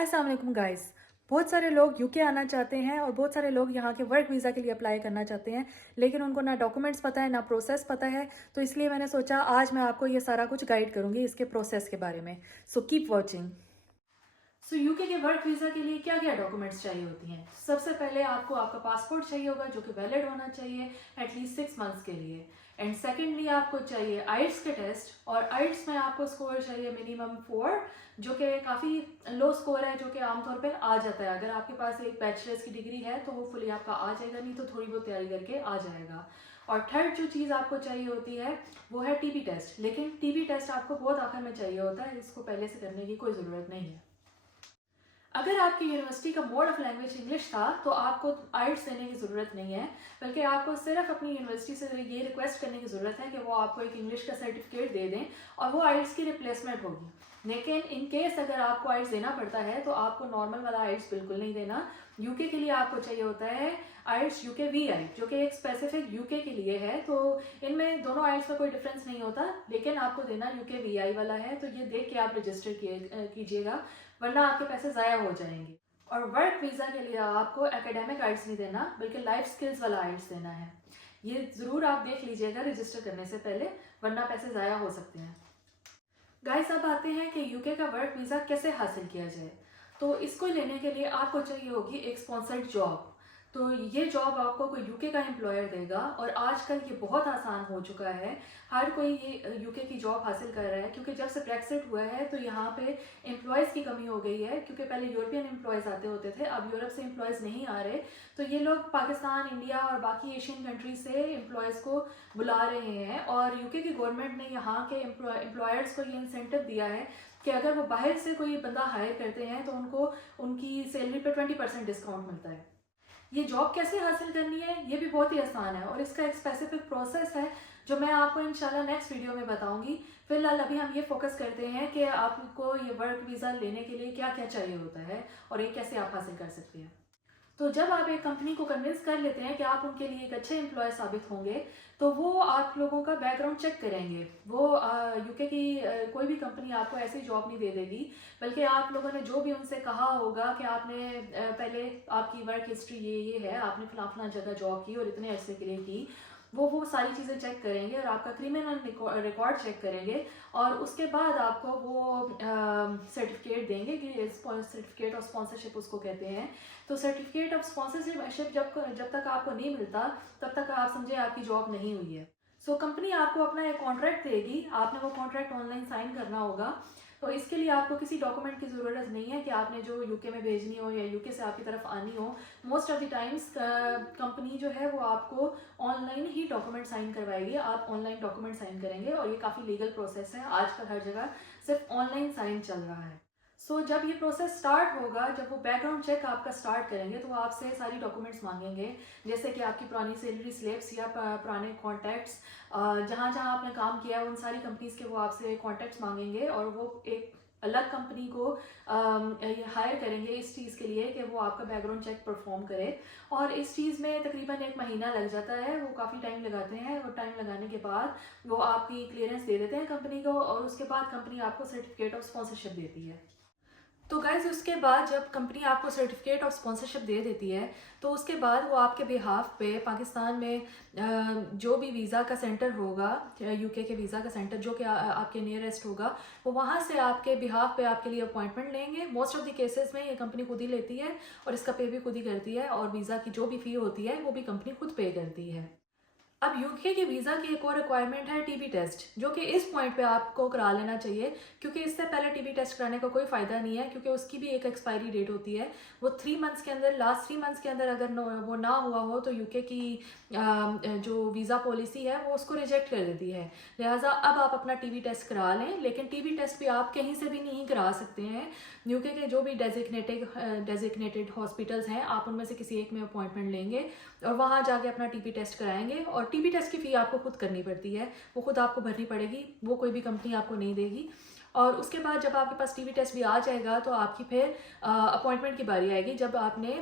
अस्सलाम वालेकुम गाइस। बहुत सारे लोग यूके आना चाहते हैं और बहुत सारे लोग यहाँ के वर्क वीज़ा के लिए अप्लाई करना चाहते हैं, लेकिन उनको ना डॉक्यूमेंट्स पता है ना प्रोसेस पता है। तो इसलिए मैंने सोचा आज मैं आपको ये सारा कुछ गाइड करूँगी इसके प्रोसेस के बारे में। So keep watching. सो यूके के वर्क वीज़ा के लिए क्या क्या डॉक्यूमेंट्स चाहिए होती हैं। सबसे पहले आपको आपका पासपोर्ट चाहिए होगा जो कि वैलिड होना चाहिए एटलीस्ट 6 मंथ्स के लिए। एंड सेकेंडली आपको चाहिए आइट्स के टेस्ट, और आइट्स में आपको स्कोर चाहिए मिनिमम 4, जो कि काफ़ी लो स्कोर है, जो कि आमतौर पे आ जाता है। अगर आपके पास एक बैचलर्स की डिग्री है तो होपफुली आपका आ जाएगा, नहीं तो थोड़ी बहुत तैयारी करके आ जाएगा। और थर्ड जो चीज़ आपको चाहिए होती है वो है टीबी टेस्ट, लेकिन टीबी टेस्ट आपको बहुत आखिर में चाहिए होता है, इसको पहले से करने की कोई ज़रूरत नहीं है। अगर आपकी यूनिवर्सिटी का मोड ऑफ लैंग्वेज इंग्लिश था तो आपको आइट्स देने की ज़रूरत नहीं है, बल्कि आपको सिर्फ अपनी यूनिवर्सिटी से ये रिक्वेस्ट करने की ज़रूरत है कि वो आपको एक इंग्लिश का सर्टिफिकेट दे दें और वो आइट्स की रिप्लेसमेंट होगी। लेकिन इन केस अगर आपको आइट्स देना पड़ता है तो आपको नॉर्मल वाला आइट्स बिल्कुल नहीं देना। यूके के लिए आपको चाहिए होता है आइट्स यूके वी आई, जो कि एक स्पेसिफिक यूके के लिए है। तो इनमें दोनों आइट्स में कोई डिफरेंस नहीं होता, लेकिन आपको देना यूके वी आई वाला है, तो ये देख के आप रजिस्टर कीजिएगा, वरना आपके पैसे ज़ाया हो जाएंगे। और वर्क वीज़ा के लिए आपको एकेडमिक आइट्स नहीं देना, बल्कि लाइफ स्किल्स वाला आइट्स देना है। ये ज़रूर आप देख लीजिएगा रजिस्टर करने से पहले, वरना पैसे ज़ाया हो सकते हैं। गाइस, अब आते हैं कि यूके का वर्क वीज़ा कैसे हासिल किया जाए। तो इसको लेने के लिए आपको चाहिए होगी एक स्पॉन्सर्ड जॉब। तो ये जॉब आपको कोई यूके का एम्प्लॉयर देगा, और आजकल ये बहुत आसान हो चुका है। हर कोई ये यूके की जॉब हासिल कर रहा है, क्योंकि जब से ब्रेक्सिट हुआ है तो यहाँ पे एम्प्लॉयज़ की कमी हो गई है। क्योंकि पहले यूरोपियन एम्प्लॉयज़ आते होते थे, अब यूरोप से एम्प्लॉयज़ नहीं आ रहे, तो ये लोग पाकिस्तान, इंडिया और बाकी एशियन कंट्री से एम्प्लॉयज़ को बुला रहे हैं। और यूके की गवर्नमेंट ने यहाँ के एम्प्लॉयर्स को ये इंसेंटिव दिया है कि अगर वो बाहर से कोई बंदा हायर करते हैं तो उनको उनकी सैलरी पे 20% डिस्काउंट मिलता है। ये जॉब कैसे हासिल करनी है ये भी बहुत ही आसान है, और इसका एक स्पेसिफिक प्रोसेस है जो मैं आपको इंशाल्लाह नेक्स्ट वीडियो में बताऊंगी। फिलहाल अभी हम ये फोकस करते हैं कि आपको ये वर्क वीज़ा लेने के लिए क्या क्या चाहिए होता है और ये कैसे आप हासिल कर सकते हैं। तो जब आप एक कंपनी को कन्विंस कर लेते हैं कि आप उनके लिए एक अच्छे एम्प्लॉय साबित होंगे, तो वो आप लोगों का बैकग्राउंड चेक करेंगे। वो यूके की कोई भी कंपनी आपको ऐसी जॉब नहीं दे देगी, बल्कि आप लोगों ने जो भी उनसे कहा होगा कि आपने पहले आपकी वर्क हिस्ट्री ये है, आपने फला फला जगह जॉब की और इतने अरसे के लिए की, वो सारी चीज़ें चेक करेंगे और आपका क्रिमिनल रिकॉर्ड चेक करेंगे। और उसके बाद आपको वो सर्टिफिकेट देंगे कि सर्टिफिकेट ऑफ स्पॉन्सरशिप उसको कहते हैं। तो सर्टिफिकेट ऑफ स्पॉन्सरशिप जब तक आपको नहीं मिलता, तब तक आप समझे आपकी जॉब नहीं हुई है। सो कंपनी आपको अपना एक कॉन्ट्रैक्ट देगी, आपने वो कॉन्ट्रैक्ट ऑनलाइन साइन करना होगा। तो इसके लिए आपको किसी डॉक्यूमेंट की ज़रूरत नहीं है कि आपने जो यूके में भेजनी हो या यूके से आपकी तरफ आनी हो। Most of the times company जो है वो आपको ऑनलाइन ही डॉक्यूमेंट साइन करवाएगी। आप ऑनलाइन डॉक्यूमेंट साइन करेंगे, और ये काफ़ी लीगल प्रोसेस है। आजकल हर जगह सिर्फ ऑनलाइन साइन चल रहा है। जब ये प्रोसेस स्टार्ट होगा, जब वो बैकग्राउंड चेक आपका स्टार्ट करेंगे, तो वो आपसे सारी डॉक्यूमेंट्स मांगेंगे, जैसे कि आपकी पुरानी सैलरी स्लिप्स या पुराने कॉन्टैक्ट्स, जहाँ जहाँ आपने काम किया है उन सारी कंपनीज के वो आपसे कॉन्टैक्ट्स मांगेंगे। और वो एक अलग कंपनी को हायर करेंगे इस चीज़ के लिए कि वो आपका बैकग्राउंड चेक परफॉर्म करे। और इस चीज़ में तकरीबन 1 महीना लग जाता है, वो काफ़ी टाइम लगाते हैं। और टाइम लगाने के बाद वो आपकी क्लियरेंस दे देते हैं कंपनी को, और उसके बाद कंपनी आपको सर्टिफिकेट ऑफ स्पॉन्सरशिप देती है। तो गाइज, उसके बाद जब कंपनी आपको सर्टिफिकेट ऑफ स्पॉन्सरशिप दे देती है, तो उसके बाद वो आपके बिहाफ पे पाकिस्तान में जो भी वीज़ा का सेंटर होगा, यूके के वीज़ा का सेंटर जो कि आपके नियरेस्ट होगा, वो वहाँ से आपके बिहाफ पे आपके लिए अपॉइंटमेंट लेंगे। मोस्ट ऑफ द केसेस में ये कंपनी खुद ही लेती है, और इसका पे भी खुद ही करती है, और वीज़ा की जो भी फ़ी होती है वो भी कंपनी खुद पे करती है। अब यूके के वीज़ा की एक और रिक्वायरमेंट है टीबी टेस्ट, जो कि इस पॉइंट पे आपको करा लेना चाहिए, क्योंकि इससे पहले टीबी टेस्ट कराने का कोई फ़ायदा नहीं है, क्योंकि उसकी भी एक एक्सपायरी डेट होती है। वो 3 मंथ्स के अंदर, लास्ट 3 मंथ्स के अंदर अगर वो ना हुआ हो तो यूके की जो वीज़ा पॉलिसी है वो उसको रिजेक्ट कर देती है। लिहाजा अब आप अपना टीबी टेस्ट करा लें, लेकिन टीबी टेस्ट भी आप कहीं से भी नहीं करा सकते हैं। यूके के जो भी डेजिग्नेटेड हॉस्पिटल्स हैं, आप उनमें से किसी एक में अपॉइंटमेंट लेंगे और वहाँ जाके अपना टीबी टेस्ट कराएंगे। और टीबी टेस्ट की फ़ी आपको खुद करनी पड़ती है, वो खुद आपको भरनी पड़ेगी, वो कोई भी कंपनी आपको नहीं देगी। और उसके बाद जब आपके पास टीबी टेस्ट भी आ जाएगा, तो आपकी फिर अपॉइंटमेंट की बारी आएगी, जब आपने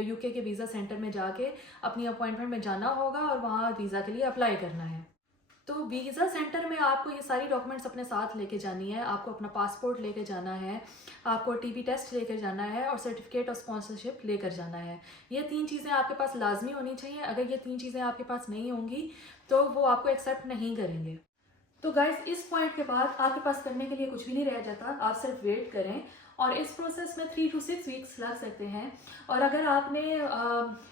यूके के वीज़ा सेंटर में जाके अपनी अपॉइंटमेंट में जाना होगा और वहाँ वीज़ा के लिए अप्लाई करना है। तो वीज़ा सेंटर में आपको ये सारी डॉक्यूमेंट्स अपने साथ लेके जानी है। आपको अपना पासपोर्ट लेके जाना है, आपको टीबी टेस्ट लेकर जाना है और सर्टिफिकेट ऑफ स्पॉन्सरशिप लेकर जाना है। ये 3 चीज़ें आपके पास लाज़मी होनी चाहिए। अगर ये 3 चीज़ें आपके पास नहीं होंगी तो वो आपको एक्सेप्ट नहीं करेंगे। तो गाइस इस पॉइंट के बाद आपके पास करने के लिए कुछ भी नहीं रह जाता, आप सिर्फ वेट करें और इस प्रोसेस में 3 to 6 वीक्स लग सकते हैं। और अगर आपने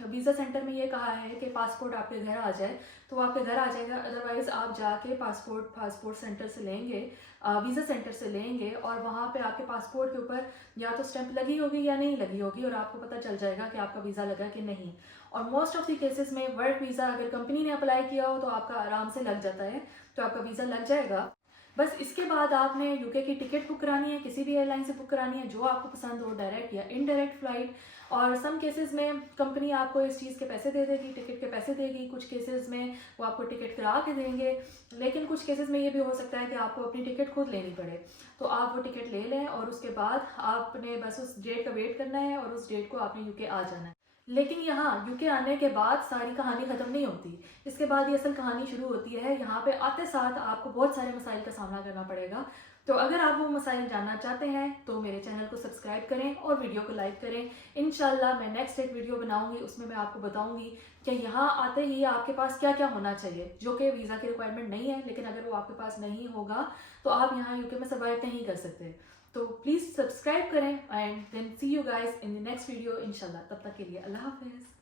वीज़ा सेंटर में ये कहा है कि पासपोर्ट आपके घर आ जाए तो वो आपके घर आ जाएगा, अदरवाइज़ आप जाके पासपोर्ट सेंटर से लेंगे, वीज़ा सेंटर से लेंगे और वहाँ पे आपके पासपोर्ट के ऊपर या तो स्टैंप लगी होगी या नहीं लगी होगी और आपको पता चल जाएगा कि आपका वीज़ा लगा कि नहीं। और मोस्ट ऑफ द केसेस में वर्क वीज़ा अगर कंपनी ने अप्लाई किया हो तो आपका आराम से लग जाता है, तो आपका वीज़ा लग जाएगा। बस इसके बाद आपने यूके की टिकट बुक करानी है, किसी भी एयरलाइन से बुक करानी है जो आपको पसंद हो, डायरेक्ट या इनडायरेक्ट फ्लाइट। और सम केसेस में कंपनी आपको इस चीज़ के पैसे दे देगी, टिकट के पैसे देगी, कुछ केसेस में वो आपको टिकट करा के देंगे, लेकिन कुछ केसेस में ये भी हो सकता है कि आपको अपनी टिकट खुद लेनी पड़े। तो आप वो टिकट ले लें और उसके बाद आपने बस उस डेट का वेट करना है और उस डेट को आपने यूके आ जाना है। लेकिन यहाँ यूके आने के बाद सारी कहानी ख़त्म नहीं होती, इसके बाद ये असल कहानी शुरू होती है। यहाँ पे आते साथ आपको बहुत सारे मसाइल का सामना करना पड़ेगा। तो अगर आप वो मसाइल जानना चाहते हैं तो मेरे चैनल को सब्सक्राइब करें और वीडियो को लाइक करें। इंशाल्लाह मैं नेक्स्ट एक वीडियो बनाऊंगी, उसमें मैं आपको बताऊंगी कि यहाँ आते ही आपके पास क्या क्या होना चाहिए, जो कि वीज़ा की रिक्वायरमेंट नहीं है, लेकिन अगर वो आपके पास नहीं होगा तो आप यहाँ यूके में सर्वाइव नहीं कर सकते। तो प्लीज़ सब्सक्राइब करें and then see you guys in the next video इंशाल्लाह। तब तक के लिए अल्लाह हाफिज़।